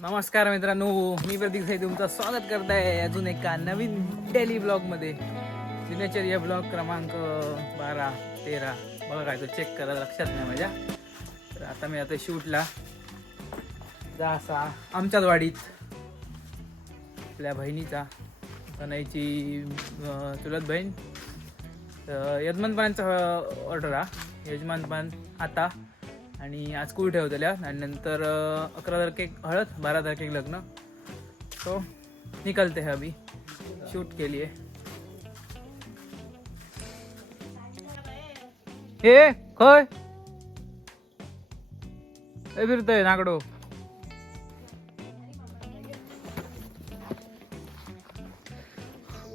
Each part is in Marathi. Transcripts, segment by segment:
नमस्कार मित्रांनो, मी प्रतीक साई तुमचं स्वागत करत आहे अजून एका नवीन डेली ब्लॉगमध्ये. दिनचर्या ब्लॉग क्रमांक 12-13 बघा काय तो चेक करायला लक्षात नाही माझ्या. तर आता मी आता शूटला जा असा आमच्याच वाडीत आपल्या बहिणीचा तनयची चुलत बहीण यजमानपणाचा ऑर्डर हा यजमानपण आता आणि आज कुळ ठेवतल्या आणि नंतर 11 तारखेक हळद 12 तारखेक लग्न. तो निकलते है अभी शूट के लिए. हे खय फिरतय नाकडो.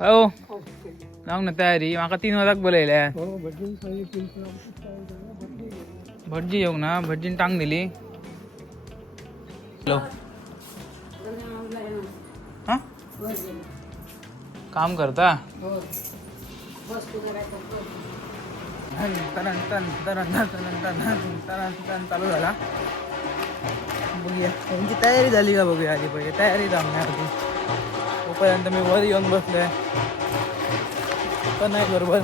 हो जाऊ ना तयारी. माका 3 वाजताक बोलयल्या. भटजी येऊ ना, भटजीने टांग दिली. हॅलो हा काम करता चालू झाला. बघूया त्यांची तयारी झाली का बघूया आधी पहिले. तयारी जमणार होती तोपर्यंत मी वर येऊन बसलोय पण नाही बरोबर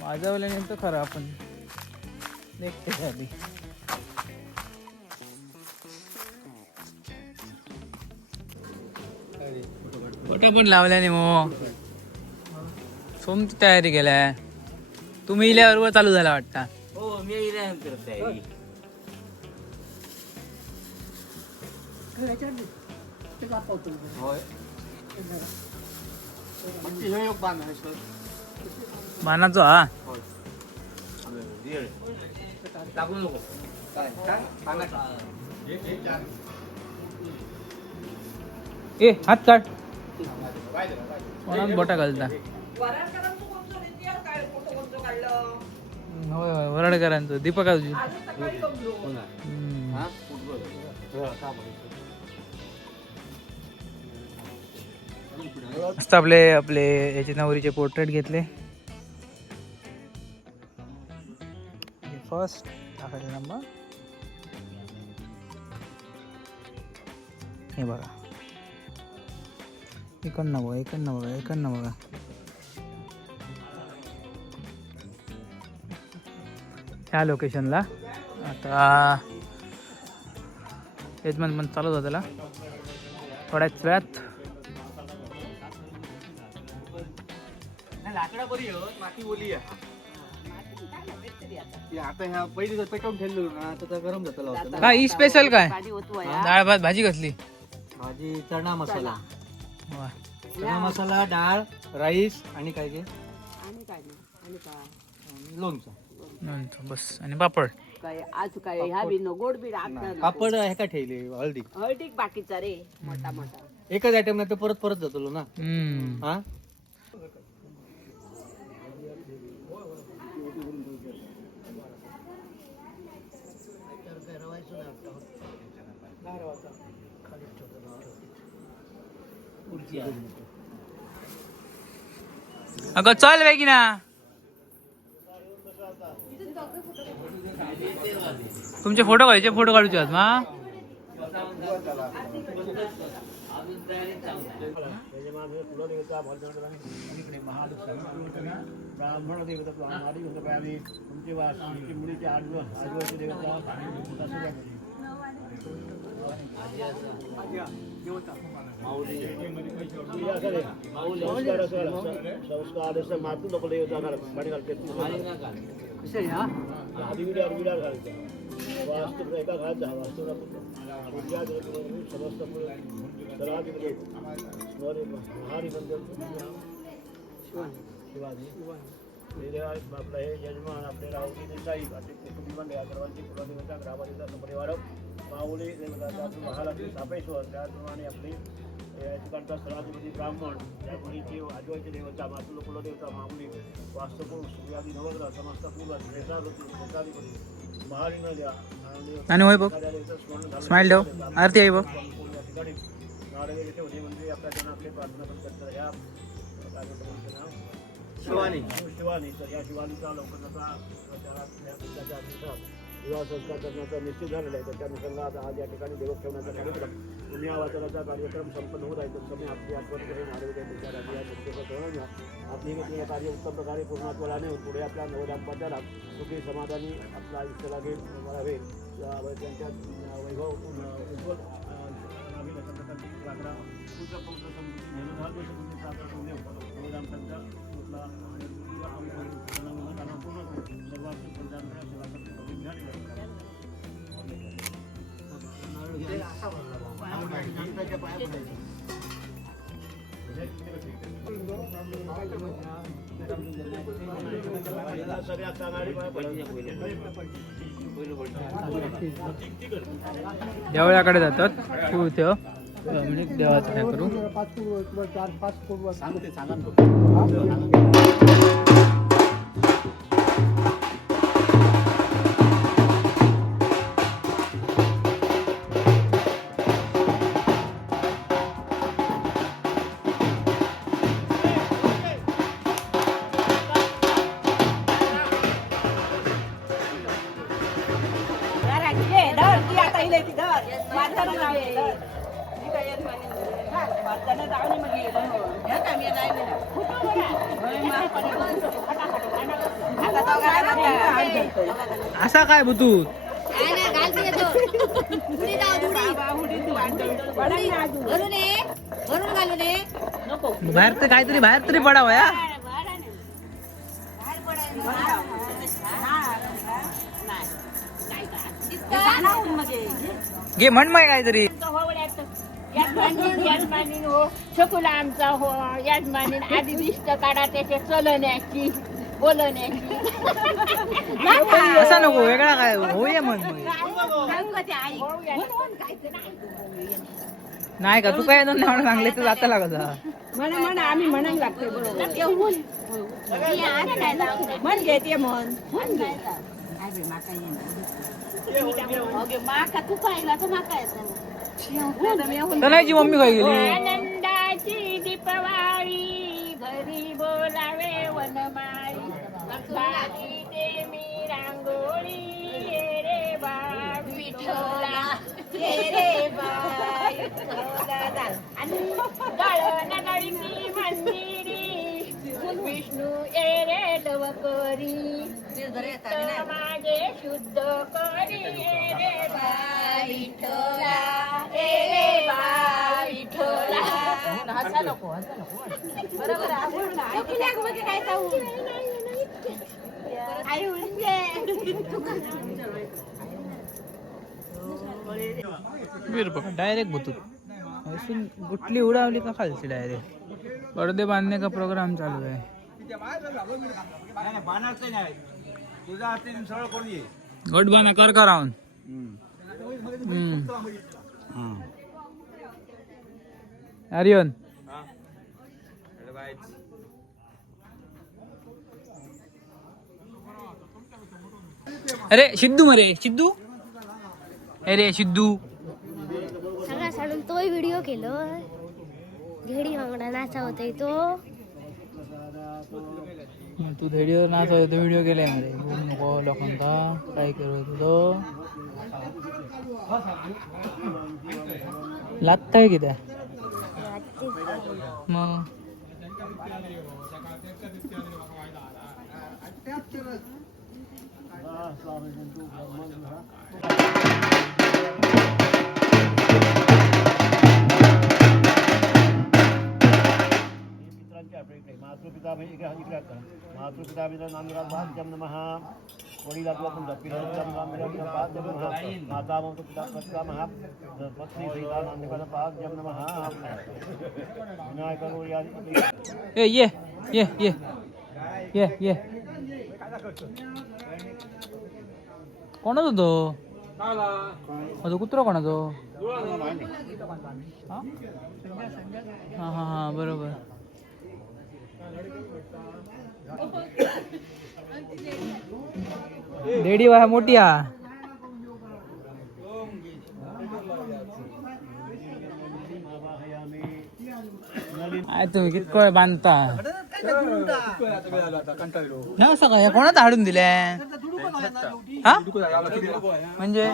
वाजवलं नेमकं खरं. आपण देखते आधी फोटो पण लावल्याने मग सोमची तयारी केल्या. तुम्ही इल्याबरोबर चालू झाला वाटता. हो मी इल्यानंतर तयारी. बाणाचो हा ए हात काढ. कोणाला बोटा घालता. होय होय वरडकरांचं दीपक तुझी. मस्त आपले याचे नवरीचे पोर्ट्रेट घेतले. फर्स्ट टाकायचा नंबर हे बघा. इकडनं बघा. ह्या लोकेशनला आता यजमान पण चालू होता त्याला थोड्याच वेळात. लाकडा बरी माती ओली आहे. आता ह्या पहिली जर पेटवून ठेवलं ना तर गरम जातं. काय स्पेशल काय डाळ भात भाजी कसली. भाजी चणा मसाला. वा. चणा मसाला डाळ राईस आणि काय घे लोणचं बस आणि पापड. काय आज काय ह्या बी नो गोड बी पापड हे का ठेवले हळदी हळदीक बाकीचा रे मोठा मोठा. एकच आयटम नाही तर परत जातो ना. हा अगं चल वेगी ना. तुमचे फोटो काढायचे आहेत मा. ब्राह्मण देवता तुमची वास्तू मुलीची आजूबाजूची देवता संस्कार मातू नको देवता वास्तू एका घालचा वास्तू समस्त शिवाजी आपलं हे यजमान आपले राहुली देसाई कुटुंब सर्वांची कुलदेवता ग्रामदेवता परिवार माऊली देवता महालक्ष्मी सापेश्वर त्याचप्रमाणे आपली ठिकाणचा स्थळाधिपती ब्राह्मण त्या मुलीची आजोबाची देवता मातृ कुलदेवता माऊली वास्तुपूर सूर्यादी नवग्रह समस्त पूर्व श्रेष्ठाधिपती महालिंग द्या आणि होय बघ स्माइल ठेव आरती आहे बघ. ठिकाणी नारळ येथे होते म्हणजे आपल्या जण आपली प्रार्थना पण करतात. ह्या कार्यक्रमाचं नाव शिवानी. तर या शिवानीचा लवकरचा विवाह संस्कार करण्याचा निश्चित झालेला आहे. तर त्यानुसार आता आज या ठिकाणी देवक ठेवण्याचा कार्यक्रम पुण्या वाचनाचा कार्यक्रम संपन्न होत आहे. तर तुम्ही आपली आठवण करून आरोग्य तुमच्या राज्यात संस्थेचा सहभाग घ्या. आपली हे कार्य उत्तम प्रकारे पूर्णत्वाला आणून पुढे आपल्या नवदाम्पत्याला सुखी समाधानी आपलं आयुष्य लागेल वाढावे त्यांच्या वैभव उज्ज्वल देवळाकडे जातात तू ठेव म्हणजे देवाचं काय करू. असा काय भूतूत बाहेर तर काहीतरी बाहेर तरी पडावं या. घे म्हण मग काहीतरी. शकूला आमचा हो यजमानी आधी दिष्ट काढा त्याचे चलण्याची बोलण्याची असा नको वेगळा काय होऊया मग. नाही का तू काय दोन नाव सांगले तर जाता लागत म्हणा म्हणा आम्ही म्हणायला लागतोय बरोबर म्हण घेते म्हण माका तू पाहिला तर माका येत तनाची मम्मी काय गेली. आनंदाची दीपवाळी घरी बोलावे वनमाळी बाकी ते मी रांगोळी ये रे बा विठोला ये रे बा विठोला आणि गळण गळती मंदिरी विष्णू ये रे लवकरी माझे शुद्ध करी ये रे बा विठोला ये रे बा विठोला. हसा नको बरोबर मध्ये काय जाऊ आई डायरेक्ट भूतूत असून गुटली उडावली का खालची डायरेक्ट. पडदे बांधने का प्रोग्राम चालू आहे. गट बांधा कर का राहून आर्यन अरे सिद्धू मरे सिद्धू अरे सिद्धू सगळा साडून तोही व्हिडिओ केलो घेडी वांगडा नाचा होता तो तू व्हिडिओ नाच व्हिडिओ केलाय मरे बोल नको लोकांका काय करत तो लागताय किती मग मातृपिता मातृपिता नामराज्यम नमः माता पिता पत्नी सीता नामपाद्यम नमः विनायक ये कोणाचो तो माझा कुत्रा कोणाचो. हा हा हा बरोबर. डेडी वा मोठी हा तुम्ही कितको बांधता ना सगळं कोणाच हाडून दिल्या हा म्हणजे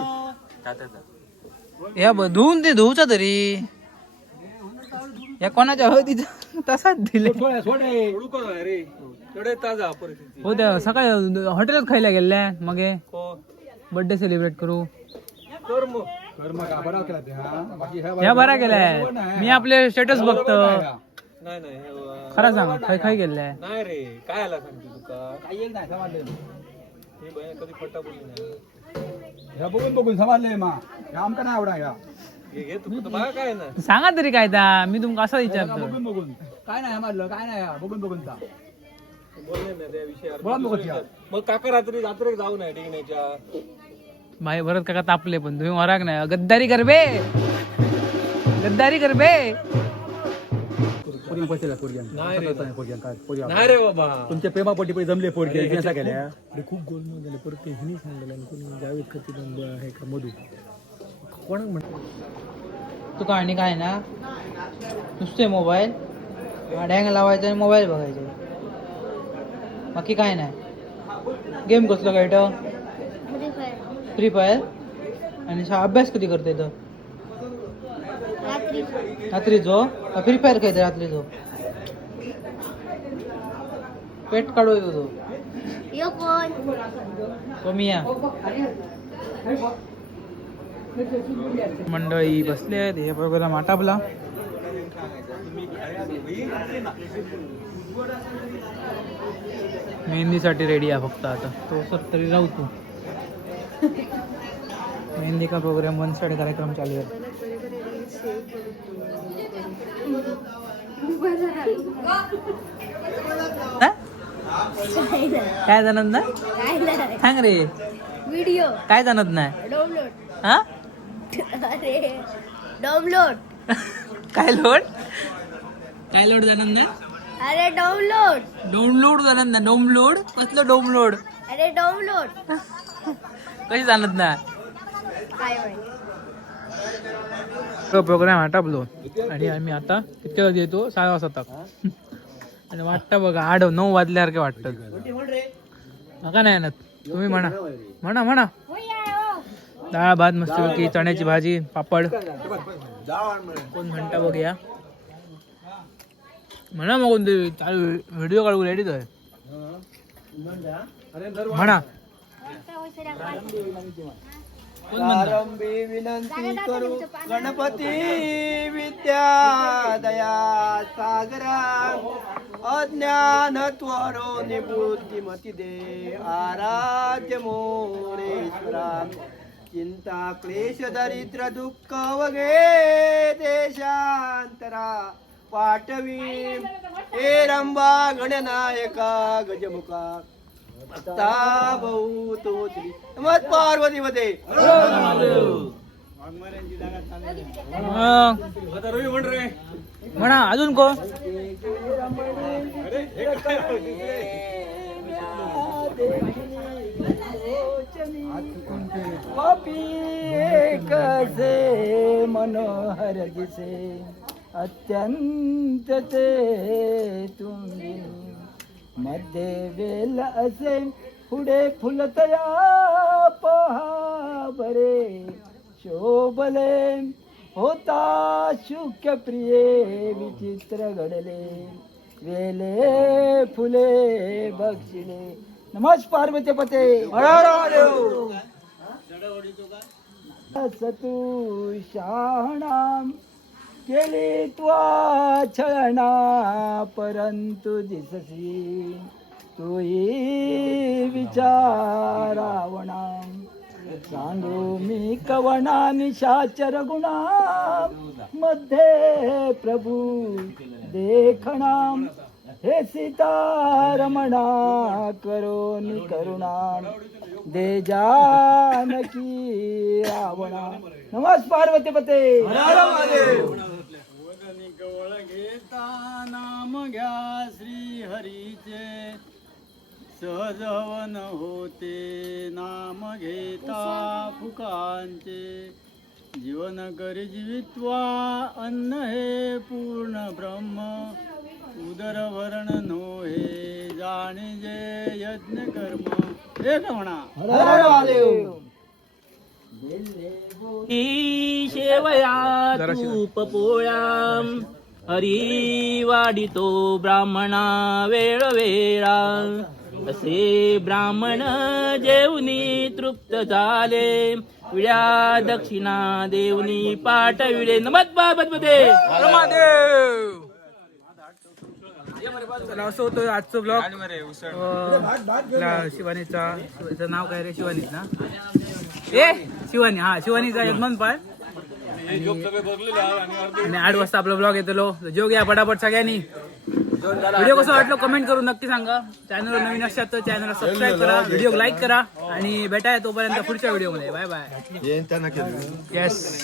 या धुवून ते धुवचा तरी या कोणाच्या हळदीचा तसाच दिले हो त्या सकाळी हॉटेलात खायला गेल्या मग बर्थडे सेलिब्रेट करू ह्या बरा केलाय मी आपले स्टेटस बघतो खरं सांग खाय खाय गेलाय नाही रे काय आला सांगते तुका काही नाही समजले हे बघ कधी खोटा बोलली नाही ह्या बघून समजले मा आमका नाही आवडा ह्या घे तू बघा काय ना सांगा तरी काय ता मी तुमका असं विचारतो बघून काय नाही समजलं काय नाही बघून ता बोलले ना त्या विषयावर मग काका रात्री जाऊ नाही डिग्नेच्या भाई भरत काका तापले पण तुम्ही वराग नाही गद्दारी कर बे नाही रे बाबा तुमच्या प्रेमापोटी पैसे जमले पोरगे कशा केल्या खूप गोलमाल झाले परत ते हिनी सांगितलं कोणी जावेद खतीब आहे का मधू कोणाक म्हणतो तू कहाणी काय ना नुसते मोबाईल हँग लावायचा आणि मोबाईल बघायचे बाकी काय नाही गेम कसलं काय फ्री फायर आणि अभ्यास कधी करते तर रात्रीचो फ्री फायर खायचं रात्रीचो पेट काढू येतो तो मी या मंडळी बसले आहेत हे प्रोग्राम आटापला मेहंदीसाठी रेडी आहे फक्त आता तो सर तरी राहू तू मेहंदी का प्रोग्राम वन साइड कार्यक्रम चालू आहे काय जाणत ना सांग रे व्हिडिओ काय जाणत नाही डाउनलोड हा अरे डाउनलोड काय लोड जाणत नाही अरे डाउनलोड जाणत नाही डाउनलोड कसलं डाउनलोड अरे डाउनलोड कशी जाणत ना काय माहिती तो प्रोग्राम आटापलो आणि आम्ही आता किती वाजता येतो 6 वाजता तक आणि वाटतं बघा 8-9 वाजल्यासारखे वाटतं नका नाही ना तुम्ही म्हणा डाळ भात मस्तपैकी चण्याची भाजी पापड कोण म्हणता बघूया म्हणा मग कोणते चालू व्हिडिओ काढू रेडीच आहे म्हणा प्रारंभी विनंती करू गणपती विद्या दया सागरा अज्ञान त्वरो निबुद्धिमती दे आराध्य मोरेश्वरा चिंता क्लेश दरिद्र दुःख वगे देशांतरा पाठवी हे रंबा गणनायका गजमुखा मत पार्वती मध्ये म्हणा अजून को कसे मनोहर दिसे अत्यंत ते तुम्ही मध्ये वेल असे पुढे फुलतया पहा बरे शोभले होता शुक्य प्रिये विचित्र घडले वेले फुले बक्षिले नमस् पार्वती पते सतु शहाणाम केली त्वा छळणा परंतु दिससी तूही विचारावणा सांगू मी कवना निशाचर गुणा मध्ये प्रभू देखणा हे सीतारमणा करोनी करुणा दे जानकी रावणा नमस् पार्वती पते गवळ घेता नाम घ्या श्री हरीचे सहजवन होते नाम घेता फुकांचे जीवन करी जीवित्वा अन्न हे पूर्ण ब्रह्म उदर वरण नोहे जाणे जे यज्ञ कर्म एक म्हणा ही शेवया तूप पोळ्या हरी वाढितो ब्राह्मणा वेळवेळा असे ब्राह्मण जेवणी तृप्त झाले विड्या दक्षिणा देवनी पाठविले नमस्ते चला असं होतं आजचं ब्लॉग. शिवानीचं नाव काय रे? शिवानीच ना? शिवानी, हा शिवानीचा यजमान पाय. आणि 8 वाजता आपला ब्लॉग येतो. जो घ्या पटापट सगळ्यांनी. व्हिडिओ कसं वाटलं कमेंट करून नक्की सांगा. चॅनलवर नवीन असतात तर चॅनलला सबस्क्राईब करा, व्हिडिओ लाईक करा आणि भेटाय तोपर्यंत पुढच्या व्हिडिओमध्ये. Bye bye. येस.